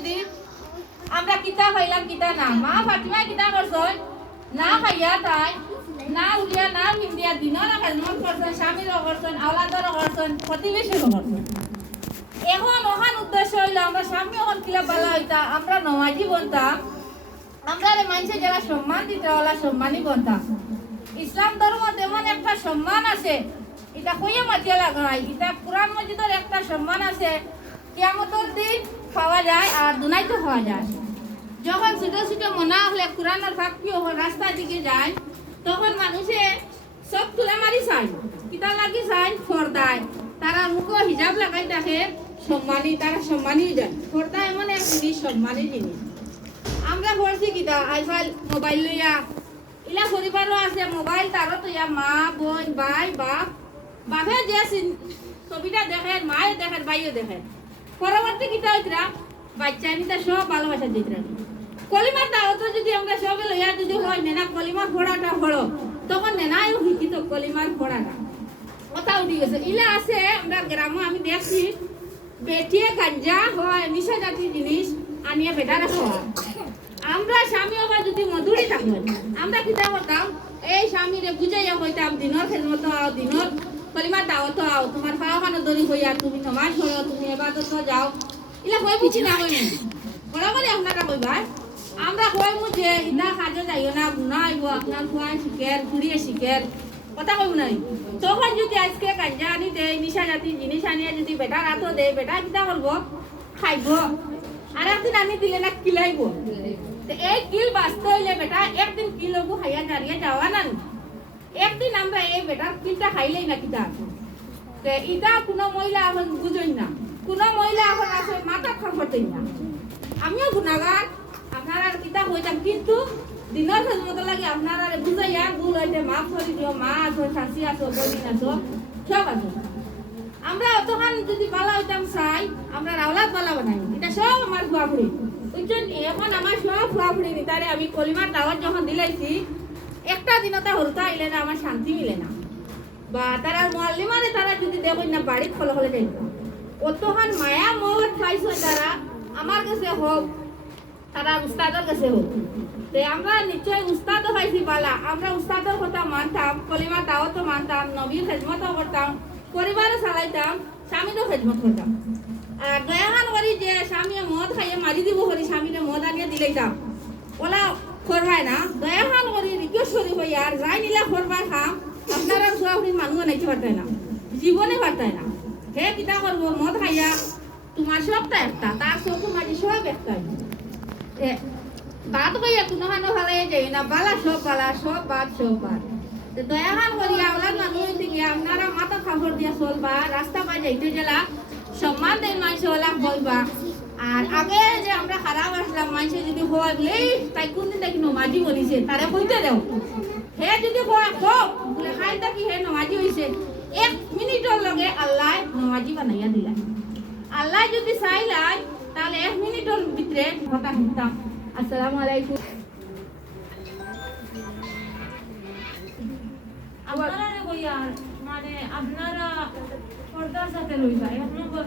যদি আমরা কিতা পাইলাম কিতা না মা ফাতিমা কিতা করছই না খাইয়া তাই না উলিয়া না মিন্দিয়া দিনর খেদমত করছেন স্বামীরও করছেন আওলাদেরও করছেন প্রতিবেশীরও করছেন এখন ওখান উদ্দেশ্য হইল আমরা স্বামী ওখান কিলা পালা হইতা আমরা নমাজি বলতাম আমরা মানুষে যারা সম্মান দিতে ওলা সম্মানই বলতাম ইসলাম ধর্ম তেমন একটা সম্মান আছে এটা কইয়া মাতিয়া লাগাই এটা কোরআন মজিদের একটা সম্মান আছে কিয়ামতের দিন পাওয়া যায় আর দুনাইতে পাওয়া যায় যখন ছোট ছোট মনা হলে কোরআনের ফাঁকি রাস্তার দিকে যায় তখন মানুষে সব তুলে মারি চায় কিতা লাগি চায় ফর্দায় তারা মুখ হিজাব লাগাই থাকে সম্মানী তারা সম্মানী যায় ফর্দা এমন এক জিনিস সম্মানী জিনিস আমরা করছি কিতা আইফাল মোবাইল লইয়া ইলা পরিবারও আছে মোবাইল তারও তো ইয়া মা বোন ভাই বাপ বাপে যে ছবিটা দেখেন মায়ে দেখেন ভাইও দেখেন পরবর্তী কিতা হইতরা বাচ্চা নিতে সব ভালোবাসা দিতরা কলিমার দাওয়াত যদি আমরা সবে লইয়া যদি হয় নেনা কলিমার পড়াটা হলো তখন নেনাও শিক্ষিত কলিমার পড়াটা কথা উঠি গেছে ইলা আছে আমরা গ্রামে আমি দেখছি বেটিয়ে গাঞ্জা হয় নিশা জাতীয় জিনিস আনিয়ে বেটারা খাওয়া আমরা স্বামী আবার যদি মধুরি থাকলো আমরা কিতা করতাম এই স্বামীরে বুঝাইয়া কইতাম দিনের খেদমত আও দিনের কলিমার দাওয়াত আও তোমার পাওয়ানো দড়ি হইয়া তুমি নমাজ পড়ো তুমি ইবাদত যাও ইলা কই কিছু না কই বরাবরই আপনারা কইবা আমরা কইমু যে ইনা কাজে যাইও না গুনাহ আইব আপনার খুয়াই শিখের ঘুরিয়ে শিখের কথা কইব নাই তখন যদি আজকে গাঞ্জা আনি দেয় নিশা জাতীয় জিনিস আনিয়ে যদি বেটা রাতো দেয় বেটা কিতা করব খাইব আর একদিন আনি দিলে না কিলাইব এই কিল বাঁচতে হইলে বেটা একদিন কিল হবো খাইয়া দাঁড়িয়ে যাওয়া না একদিন আমরা এই বেটার কিলটা খাইলেই না কিতা ইটা কোনো মহিলা এখন বুঝই না কোনো মহিলা এখন আছে মাথা খাফতেই না আমিও গুণাগার আপনারা কিতা হইতাম কিন্তু দিনের খেদমত লাগে আপনারা বুঝাইয়া ভুল হইতে মাফ করে দিও মা আছো শাশি আছো বদিন আছো সব আছো আমরা অতখান যদি বালা হইতাম চাই আমরা রাওলাত বালা বানাই এটা সব আমার ফুয়াফুড়ি বুঝছেন এখন আমার সব ফুয়াফুড়ি নিতারে আমি কলিমার দাওয়াত যখন দিলাইছি একটা দিনতা হরতা আইলে না আমার শান্তি মিলে না বা তারা মুআল্লিমারে তারা যদি দেখুন না বাড়িত ফলে ফলে যাইত অতখান মায়া মহৎ পাইছে তারা আমার কাছে হোক তারা উস্তাদের কাছে হোক আমরা নিশ্চয় উস্তাদও পাইছি বালা আমরা উস্তাদের কথা মানতাম কলিমার দাওয়াতও মানতাম নবীর খেদমতও করতাম পরিবারও চালাইতাম স্বামীরও খেদমত করতাম আর দয়াহান করি যে স্বামীয়ে মদ খাইয়ে মারি দিব করি স্বামীরে মদ আনিয়ে দিলেইতাম ওলা করবাই না দয়াহান করি রিকোয়েস্ট করি হই আর যাই নিলে করবাই খাম আপনারা ছোয়াফুড়ি মানুষ নাইতে পারতাই না জীবনে পারতাই না হে কিতা করবো মদ খাইয়া তোমার সবটা একটা তার চোখের মাঝে সব একটা বাদ কইয়া কোনো হানো ভালো যাই না বালা সব বাদ সব বাদ দয়াহান করিয়া ওলার মানুষ থেকে আপনারা মাথা খাবার দিয়া চলবা রাস্তা পাই যাইতে গেলা সম্মান দেন মানুষ ওলা হইবা আর আগে যে আমরা খারাপ আসলাম মানুষ যদি হয় বলে তাই কোনদিন দেখি নমাজি বলিছে তারে কইতে দেও হে যদি হয় হোক বলে খাই থাকি হে নমাজি হয়েছে 1 মিনিটের লগে আল্লাহ নমাজি বানাইয়া দিলা আল্লাহ যদি চাইলাই তাহলে 1 মিনিটের ভিতরে কথা শুনতাম আসসালামু আলাইকুম আপনারা কইয়ার মানে আপনারা পর্দার সাথে রইবা 1 নম্বর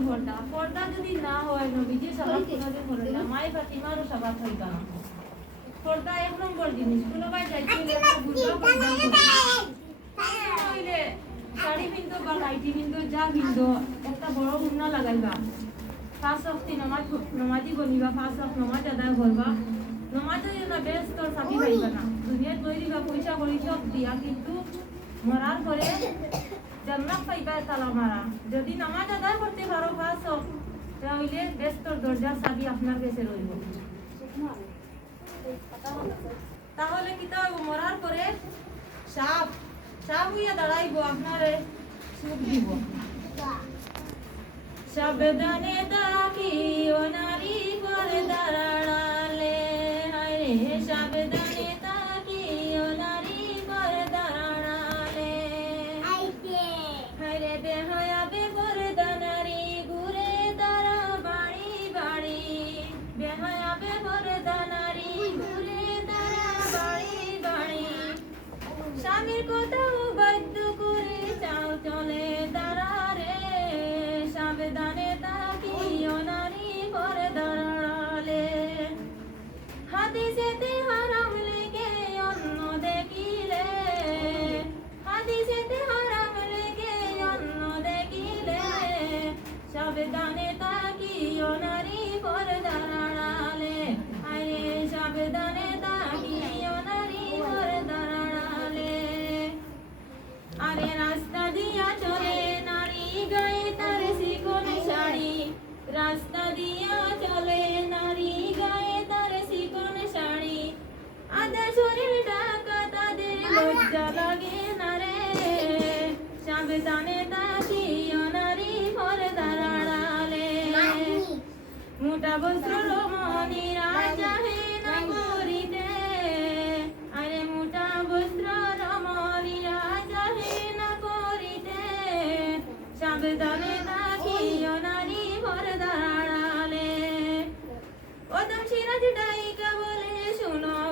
পর্দা যদি না হয় নবীজি সাল্লাল্লাহু আলাইহি ওয়াসাল্লাম মাই ফাতিমারও স্বভাব হইবা না পর্দা 1 নম্বর জিনিস কোনো ভাই যাইতে হইলে শাড়ি পিন্ধো বা লাইটি পিন্ধো যা পিন্ধো একটা বড় উন্না লাগাইবা 5 ওয়াক্ত নমাজি বনিবা 5 ওয়াক্ত নমাজ আদায় করবা নমাজের জন্য বেশ তোর সাথী পাইবা না দুনিয়াত লই দিবা পয়সা করি সব দিয়া কিন্তু মরার পরে জান্নাত পাইবা তালা মারা যদি নামাজ আদায় করতে পারো 5 ওয়াক্ত তাহলে বেশ তোর দরজার চাবি আপনার কাছে রইব তাহলে কিতা হইব মরার পরে সাপ হইয়া দাঁড়াইব আপনারে সুখ দিব সাবধানে তাকিও নারী করে দাঁড়ালে হায় সাবধানে তাকিও নারী করে দাঁড়ালে হায় রে বেহায়া বেগরে দানারি ঘুরে দাঁড়া বাড়ি বাড়ি বেহায়া বেগরে দানারি ঘুরে দাঁড়া বাড়ি বাড়ি স্বামীর কথাও বাধ্য করে চাও চলে দাঁড়া রে সাবধানে তাকিও নারী সাবধানে তাকিও নারী পর্দার আড়ালে মোটা বস্ত্র রমণীরা চাহে না করিতে আরে মোটা বস্ত্র রমণীরা চাহে না করিতে সাবধানে তাকিও নারী পর্দার আড়ালে ওদম সিরাজ ডাইকা বলে শুনো